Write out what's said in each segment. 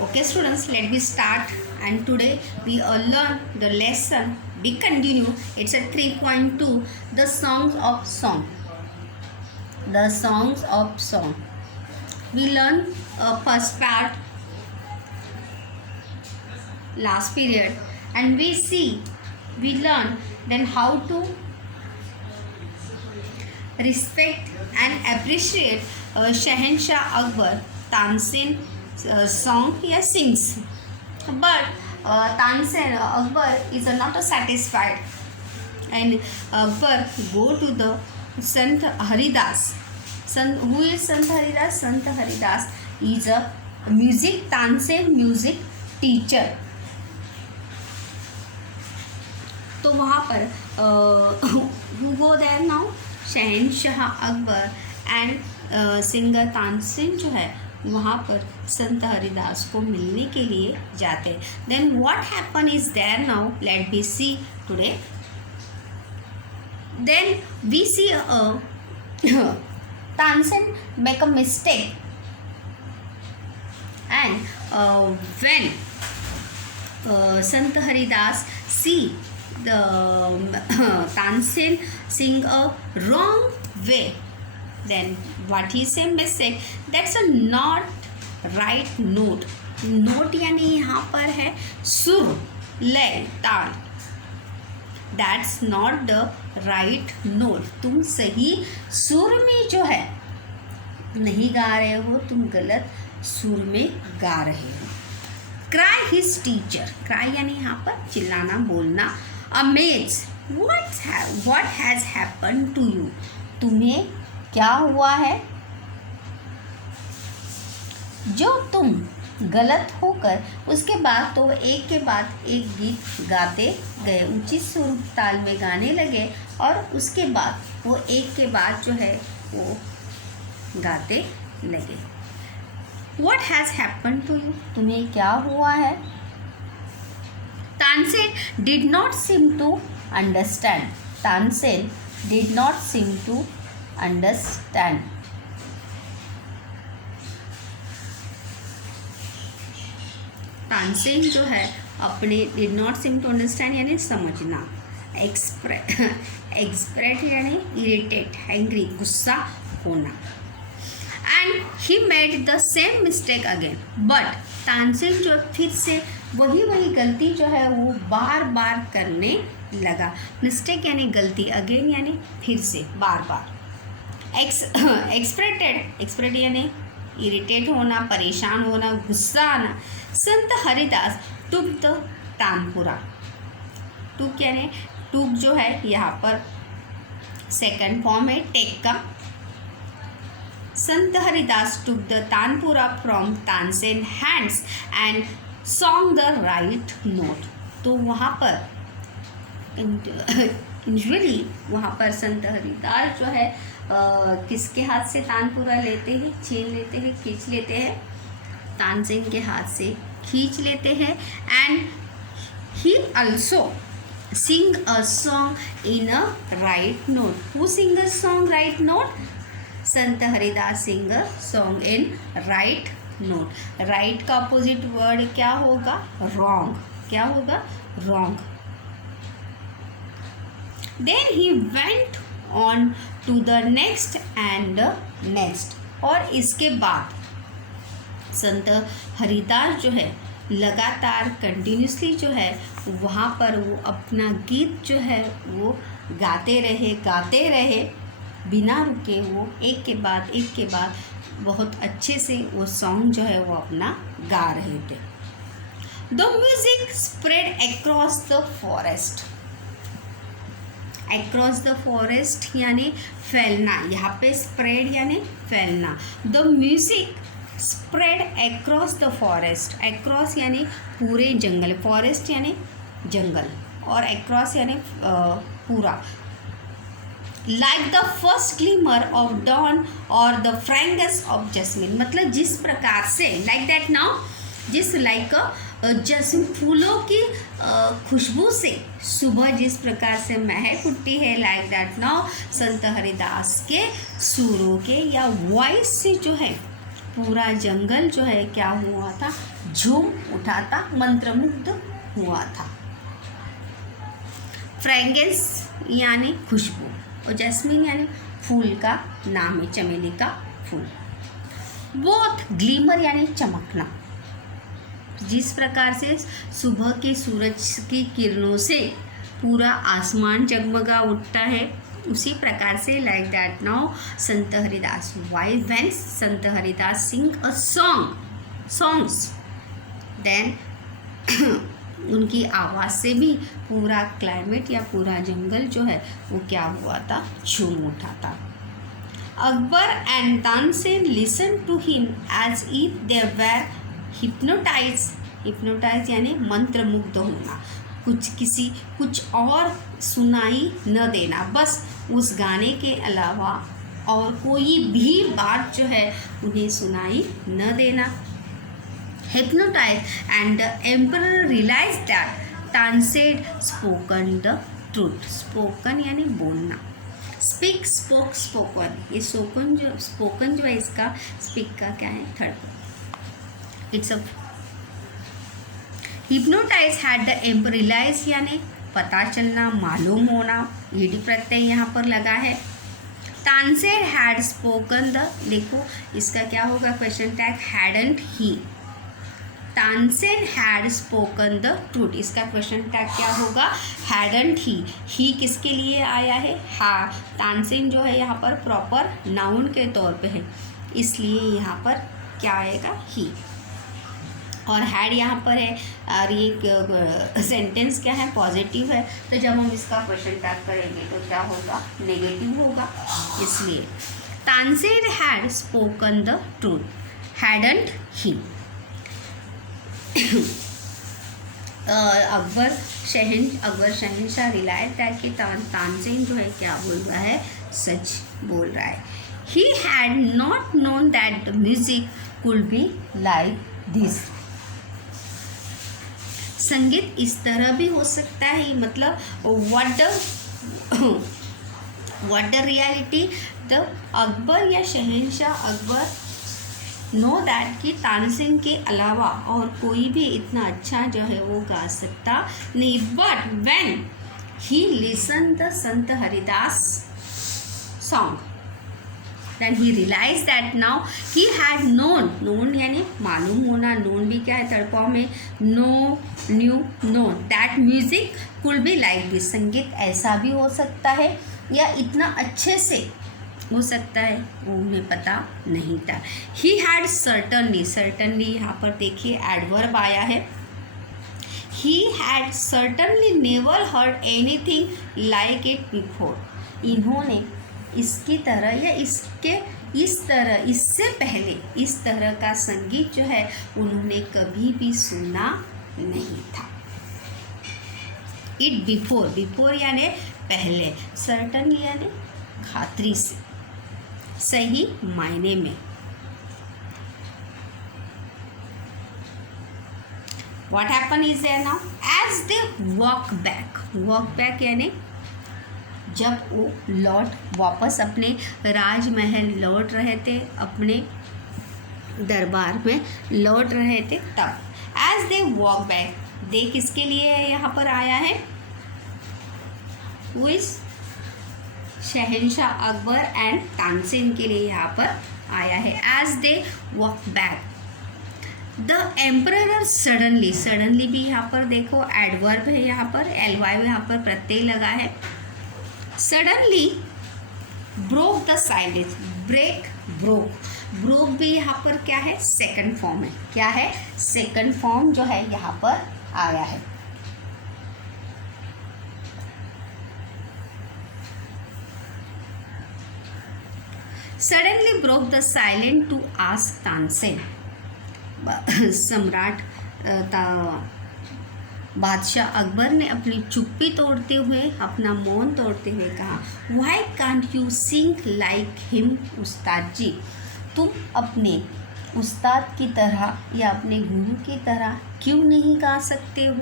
Okay, students, let me start. And today we learn the lesson. We continue. It's a 3.2. The songs of song. The songs of song. We learn first part last period, and we learn then how to respect and appreciate Shahenshah Akbar Tansen song he sings. But Tansen Akbar is not satisfied, and Akbar go to the Sant Haridas. Who is Sant Haridas? Sant Haridas is a Tansen music teacher. तो वहाँ पर who go there now? शहनशाह Akbar and singer Tansen जो है वहाँ पर संत हरिदास को मिलने के लिए जाते हैं. Then what happen is there now, let be see today. Then we see Tansen make a mistake and when Sant Haridas C the Tansen sing a wrong way, then what he say mistake, that's a not right note. note यानी यहाँ पर है सुर, लय, ताल. that's not the right note. तुम सही सुर में जो है नहीं गा रहे हो, तुम गलत सुर में गा रहे हो. cry his teacher. cry यानी यहाँ पर चिल्लाना, बोलना. amazed. what has happened to you? तुम्हें क्या हुआ है जो तुम गलत होकर उसके बाद तो एक के बाद एक गीत गाते गए, उचित सुर ताल में गाने लगे और उसके बाद वो एक के बाद जो है वो गाते लगे. what has happened to you? तुम्हें क्या हुआ है? Tansen did not seem to understand. Tansen did not seem to understand. Tansen जो है अपने did not seem to understand यानी समझना, express यानी irritate, angry, गुस्सा होना. And he made the same mistake again. But Tansen जो फिर से वही गलती जो है वो बार बार करने लगा. मिस्टेक यानी गलती, अगेन यानी फिर से बार बार. एक्सप्रेटेड यानी इरिटेट होना, परेशान होना, गुस्सा आना. संत हरिदास टुक द तानपुरा. टुक यानी टुक जो है यहाँ पर सेकंड फॉर्म है टेक का. संत Haridas took the tanpura from Tansen hands and sang the right note. तो वहाँ पर यूजुअली वहाँ पर संत हरिदास जो है किसके हाथ से तानपुरा लेते हैं, छीन लेते हैं, खींच लेते हैं? तानसेन के हाथ से खींच लेते हैं. And he also sing a song in a right note. Who sing a song right note? Sant Haridas sing a song in right note. Right का अपोजिट वर्ड क्या होगा? रॉन्ग. क्या होगा? Wrong. Then he went on to the next and next. और इसके बाद संत हरिदास जो है लगातार कंटिन्यूसली जो है वहाँ पर वो अपना गीत जो है वो गाते रहे बिना रुके. वो एक के बाद बहुत अच्छे से वो सॉन्ग जो है वो अपना गा रहे थे. The music spread across the forest. Across the forest यानी फैलना, यहाँ पे स्प्रेड यानी फैलना. The music spread across the forest. Across यानी पूरे जंगल, फॉरेस्ट यानी जंगल और अक्रॉस यानी पूरा. like the first glimmer of dawn or the fragrance of jasmine. मतलब जिस प्रकार से like that now, जिस like जैस्मिन फूलों की खुशबू से सुबह जिस प्रकार से महक उठती है, like that now संत हरिदास के सुरों के या वॉइस से जो है पूरा जंगल जो है क्या हुआ था, झूम उठा था, मंत्रमुग्ध हुआ था। फ्रेग्रेंस यानी खुशबू, और जैस्मीन यानी फूल का नाम है, चमेली का फूल। बोथ ग्लीमर यानी चमकना, जिस प्रकार से सुबह के सूरज की किरणों से पूरा आसमान जगमगा उठता है, उसी प्रकार से like that now Sant Haridas, why when Sant Haridas sing a songs then उनकी आवाज़ से भी पूरा क्लाइमेट या पूरा जंगल जो है वो क्या हुआ था, झूम उठा था। Akbar and Tansen listen to him as if they were hypnotize यानी मंत्रमुग्ध होना, कुछ और सुनाई न देना, बस उस गाने के अलावा और कोई भी बात जो है उन्हें सुनाई न देना। Hypnotize and the emperor realize that Tansen spoken the truth, spoken यानी बोलना, स्पीक स्पोकन, ये स्पोकन जो है इसका स्पीक का क्या है, third. It's a hypnotize had the emperor realize यानी पता चलना, मालूम होना, ईडी प्रत्यय यहाँ पर लगा है। तानसेन हैड स्पोकन द, देखो इसका क्या होगा question tag, hadn't he. Tansen had spoken the truth, इसका क्वेश्चन टैग क्या होगा, हैडंट ही किसके लिए आया है, हाँ, तानसेन जो है यहाँ पर प्रॉपर नाउन के तौर पे है, इसलिए यहाँ पर क्या आएगा, ही। और हैड यहाँ पर है, और ये सेंटेंस क्या है, पॉजिटिव है, तो जब हम इसका क्वेश्चन टैग करेंगे तो क्या होगा, नेगेटिव होगा, इसलिए Tansen had spoken the truth hadn't he. Akbar शहंशाह रिलायड दैट कि तानसेन जो है क्या बोल रहा है, सच बोल रहा है। He had not known that the music could be like this, संगीत इस तरह भी हो सकता है, मतलब what the reality the Akbar या शहंशाह अकबर नो दैट कि तानसेन के अलावा और कोई भी इतना अच्छा जो है वो गा सकता नहीं, but when he listen the Sant Haridas song then he realized that now he had known यानी मालूम होना, known भी क्या है, थर्ड फॉर्म में, known that music could be like this, संगीत ऐसा भी हो सकता है या इतना अच्छे से हो सकता है, वो उन्हें पता नहीं था। he had certainly यहाँ पर देखिए एडवर्ब आया है, he had certainly never heard anything like it before, इन्होंने इसकी तरह या इससे पहले इस तरह का संगीत जो है उन्होंने कभी भी सुना नहीं था। इट बिफोर यानी पहले, सर्टनली यानी खातरी से, सही मायने में। What happened is there now? As they walk back यानी जब वो वापस अपने राजमहल लौट रहे थे, अपने दरबार में लौट रहे थे, तब एज दे वॉक बैक, दे किसके लिए यहाँ पर आया है, वो इस शहंशाह अकबर एंड तानसेन के लिए यहाँ पर आया है। As they walk back the emperor suddenly भी यहाँ पर देखो एडवर्ब है, यहाँ पर एलवाई यहाँ पर प्रत्यय लगा है। Suddenly broke the silence, broke भी यहाँ पर क्या है, सेकंड फॉर्म है, क्या है, सेकंड फॉर्म जो है यहाँ पर आया है। Suddenly broke the silent to ask Tansen, सम्राट बादशाह अकबर ने अपनी चुप्पी तोड़ते हुए, अपना मौन तोड़ते हुए कहा, Y can't you sing like him उस्ताद जी, तुम अपने उस्ताद की तरह या अपने गुरु की तरह क्यों नहीं गा सकते हो।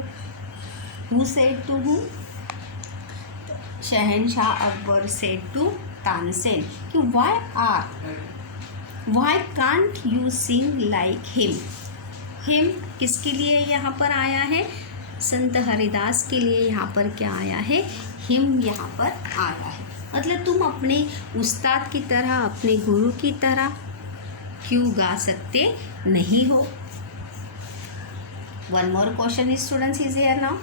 Who said to who, Shahenshah Akbar said to Tansen कि why are why can't you sing like him. Him किसके लिए यहाँ पर आया है? संत हरिदास के लिए यहाँ पर क्या आया है? हिम यहाँ पर आया है। मतलब तुम अपने उस्ताद की तरह, अपने गुरु की तरह क्यों गा सकते नहीं हो? One more question students is here now.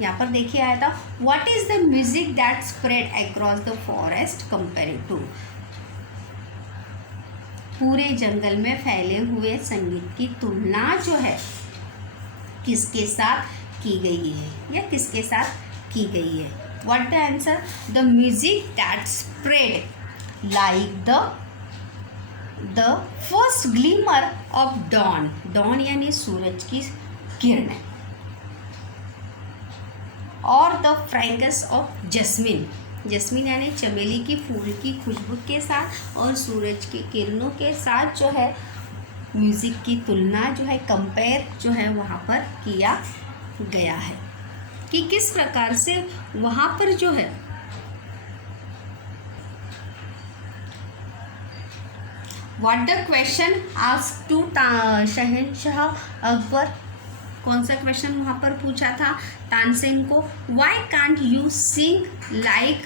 यहाँ पर देखिए आया था, what is the music that spread across the forest compared to. पूरे जंगल में फैले हुए संगीत की तुलना जो है किसके साथ की गई है या किसके साथ की गई है? What the answer? The music that spread like the first glimmer of dawn. Dawn यानी सूरज की किरणें, और the fragrance of jasmine. Jasmine यानी चमेली की फूल की खुशबू के साथ और सूरज की किरणों के साथ जो है म्यूज़िक की तुलना जो है, कंपेयर जो है वहाँ पर किया गया है कि किस प्रकार से वहाँ पर जो है what the question asked to शहंशाह अकबर। कौन सा क्वेश्चन वहाँ पर पूछा था तानसेन को? Y can't you sing like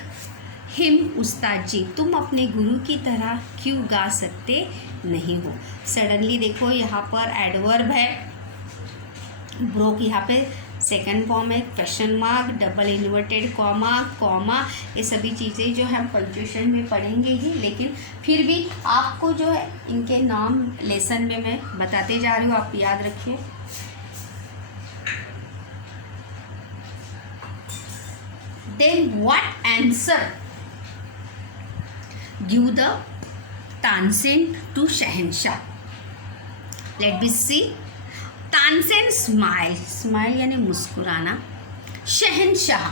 him उस्ताद जी, तुम अपने गुरु की तरह क्यों गा सकते नहीं हो? सडनली देखो यहाँ पर एडवर्ब है, ब्रोक यहाँ पे सेकंड फॉर्म है, question mark, double inverted comma, comma, ये सभी चीज़ें जो हम पंक्चुएशन में पढ़ेंगे ही, लेकिन फिर भी आपको जो है इनके नाम लेसन में मैं बताते जा रही हूँ, आप याद रखिए। Then what answer give the Tansen to Shahenshah? Let me see. Tansen smile, smile यानी मुस्कुराना। शहंशाह,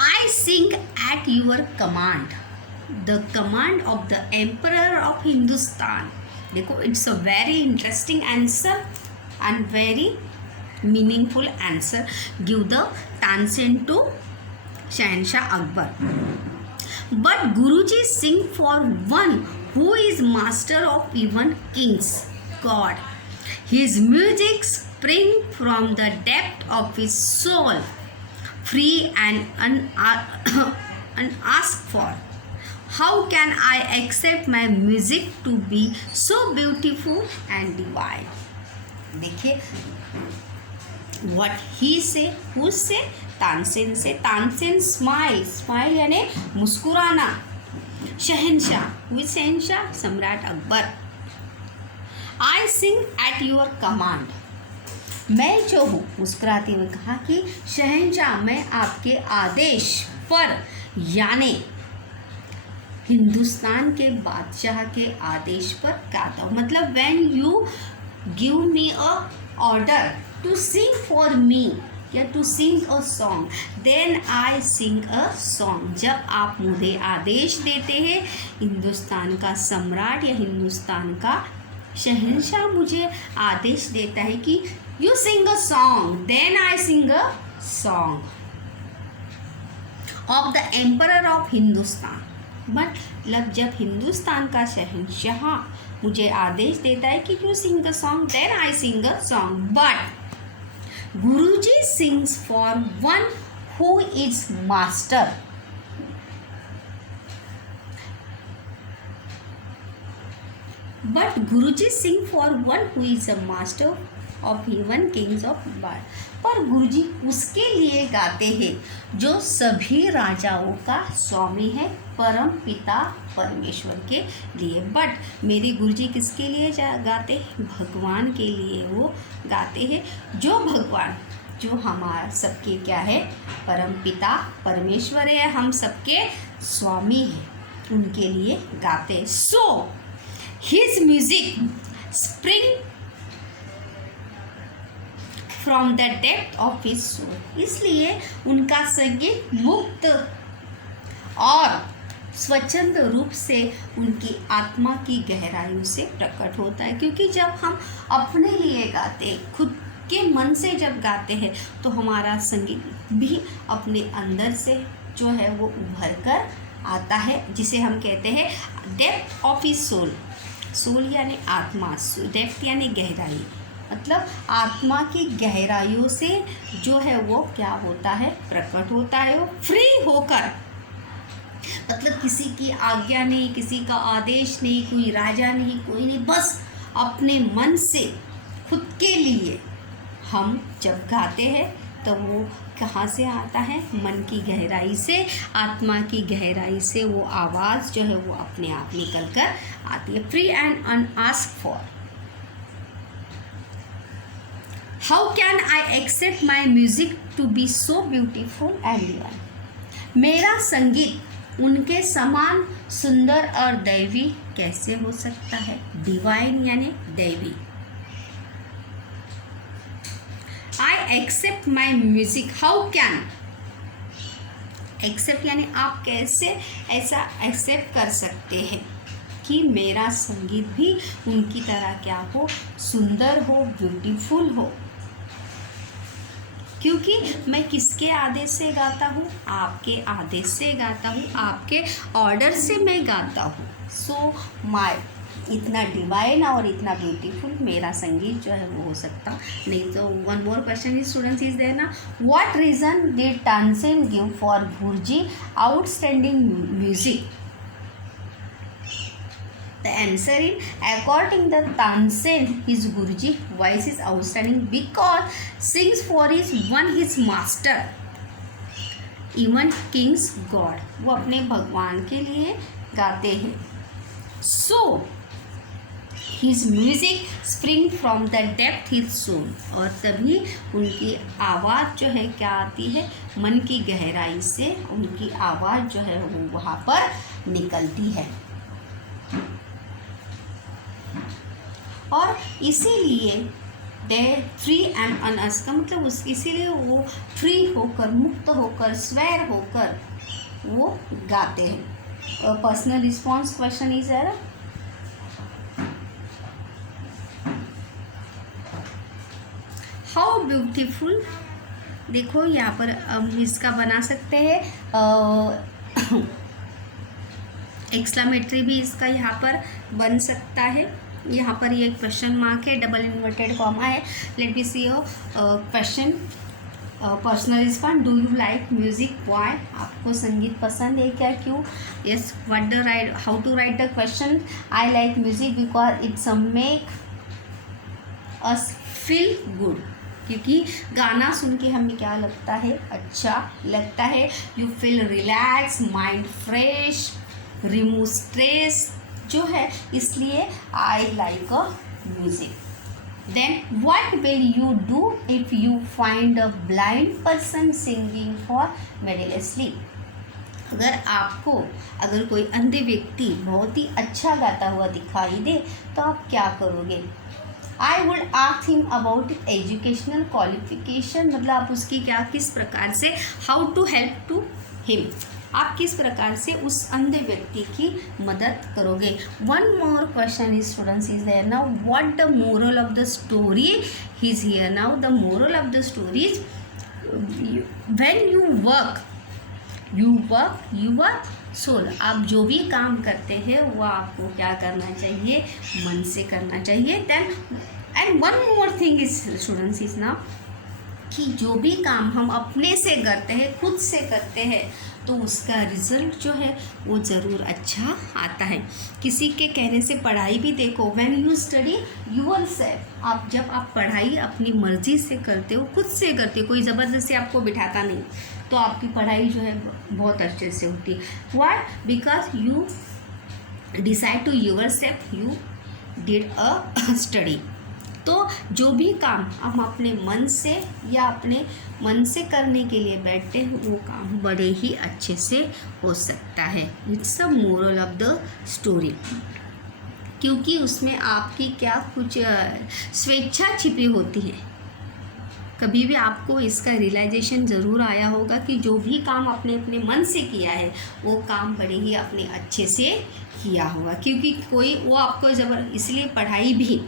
I sing at your command, the command of the emperor of Hindustan. देखो it's a very interesting answer and very meaningful answer. Give the Tansen to Shahenshah Akbar. But Guruji sing for one who is master of even kings, God. His music spring from the depth of his soul, free and unasked for. How can I accept my music to be so beautiful and divine? देखिए what he say, who say? Tansen से। Tansen smile, smile यानी मुस्कुराना। शहंशाह, हुई शहंशाह? सम्राट अकबर। आई sing at your command, मैं जो हूँ, मुस्कुराते हुए कहा कि शहंशाह मैं आपके आदेश पर, यानी हिंदुस्तान के बादशाह के आदेश पर गाता हूँ। मतलब when you give me a order to sing for me या to sing a song, then I sing a song. जब आप मुझे आदेश देते हैं, हिंदुस्तान का सम्राट या हिंदुस्तान का शहंशाह मुझे आदेश देता है कि you sing a song, then I sing a song of the emperor of Hindustan. मतलब जब हिंदुस्तान का शहंशाह मुझे आदेश देता है कि you sing a song, then I sing a song. But Guruji sings for one who is master. But Guruji sing for one who is a master of even kings of world. पर गुरुजी उसके लिए गाते हैं जो सभी राजाओं का स्वामी है, परम पिता परमेश्वर के लिए। बट मेरे गुरुजी किसके लिए गाते हैं? भगवान के लिए वो गाते हैं, जो भगवान जो हमारा सबके क्या है? परम पिता परमेश्वर है, हम सबके स्वामी हैं, उनके लिए गाते हैं। So his music spring from the depth of his soul, इसलिए उनका संगीत मुक्त और स्वच्छंद रूप से उनकी आत्मा की गहराइयों से प्रकट होता है। क्योंकि जब हम अपने लिए गाते, खुद के मन से जब गाते हैं, तो हमारा संगीत भी अपने अंदर से जो है वो उभर कर आता है, जिसे हम कहते हैं depth of his soul. Soul यानी आत्मा, डेप्थ यानी गहराई, मतलब आत्मा की गहराइयों से जो है वो क्या होता है, प्रकट होता है। वो फ्री होकर, मतलब किसी की आज्ञा नहीं, किसी का आदेश नहीं, कोई राजा नहीं, कोई नहीं, बस अपने मन से खुद के लिए हम जब गाते हैं तो वो कहाँ से आता है, मन की गहराई से, आत्मा की गहराई से वो आवाज़ जो है वो अपने आप निकल कर आती है। Free and unasked for. How can I accept my music to be so beautiful and divine. मेरा संगीत उनके समान सुंदर और दैवी कैसे हो सकता है। डिवाइन यानी दैवी। I accept my music, how can, accept यानी आप कैसे ऐसा एक्सेप्ट कर सकते हैं कि मेरा संगीत भी उनकी तरह क्या हो, सुंदर हो, ब्यूटीफुल हो। क्योंकि मैं किसके आदेश से गाता हूँ, आपके आदेश से गाता हूँ, आपके ऑर्डर से मैं गाता हूँ। सो माय, इतना डिवाइन और इतना ब्यूटीफुल मेरा संगीत जो है वो हो सकता नहीं। तो one more question is students is there ना, what reason did Tansen give for Guruji outstanding music. The answer is, according to Tansen, his Guruji voice is outstanding because sings for his master, even king's God। वो अपने भगवान के लिए गाते हैं। So his music spring from the depth his soul। और तभी उनकी आवाज़ जो है क्या आती है, मन की गहराई से उनकी आवाज़ जो है वो वहाँ पर निकलती है। और इसीलिए दे फ्री एंड अनअस्क्ड का मतलब इसीलिए वो फ्री होकर, मुक्त होकर, स्वैर होकर वो गाते हैं। Personal response question is there, how beautiful. देखो यहाँ पर हम इसका बना सकते हैं, एक्सक्लेमेटरी भी इसका यहाँ पर बन सकता है। यहाँ पर ये क्वेश्चन मार्क है, डबल इन्वर्टेड कॉमा है। Let me see your question. Personal response, do you like music, why, आपको संगीत पसंद है क्या, क्यों। Yes, what the write, how to write the question. I like music because it's make us feel good. क्योंकि गाना सुन के हमें क्या लगता है, अच्छा लगता है। You feel relax, mind fresh, remove stress जो है, इसलिए I like a music. Then what will you do if you find a blind person singing for medlessly. अगर कोई अंधे व्यक्ति बहुत ही अच्छा गाता हुआ दिखाई दे तो आप क्या करोगे। I would ask him about educational qualification, मतलब आप उसकी क्या, किस प्रकार से, how to help to him, आप किस प्रकार से उस अंधे व्यक्ति की मदद करोगे। One more question is students is there now, what the moral of the story is here now. The moral of the story is, when you work your soul. आप जो भी काम करते हैं वो आपको क्या करना चाहिए, मन से करना चाहिए। Then and one more thing is students is now, कि जो भी काम हम अपने से करते हैं, खुद से करते हैं, तो उसका रिज़ल्ट जो है वो ज़रूर अच्छा आता है। किसी के कहने से पढ़ाई भी देखो, व्हेन यू स्टडी योरसेल्फ, जब आप पढ़ाई अपनी मर्ज़ी से करते हो, खुद से करते हो, कोई ज़बरदस्ती आपको बिठाता नहीं, तो आपकी पढ़ाई जो है बहुत अच्छे से होती है। Why, because you decide to yourself, you did a study. तो जो भी काम हम अपने मन से या अपने मन से करने के लिए बैठते हैं वो काम बड़े ही अच्छे से हो सकता है। It's a moral of the story, क्योंकि उसमें आपकी क्या कुछ स्वेच्छा छिपी होती है। कभी भी आपको इसका रियलाइजेशन ज़रूर आया होगा कि जो भी काम आपने अपने मन से किया है वो काम बड़े ही अपने अच्छे से किया होगा, क्योंकि कोई वो आपको इसलिए पढ़ाई भी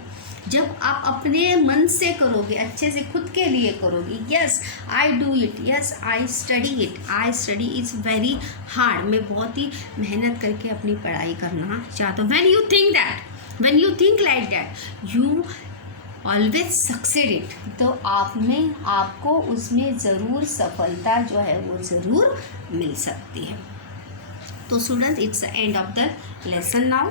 जब आप अपने मन से करोगे, अच्छे से खुद के लिए करोगे, yes I do it, yes I study it, I study is very hard, मैं बहुत ही मेहनत करके अपनी पढ़ाई करना चाहता हूँ. When you think that, when you think like that, you always succeed it, तो आपको उसमें ज़रूर सफलता जो है वो ज़रूर मिल सकती है. तो student, it's the end of the lesson now.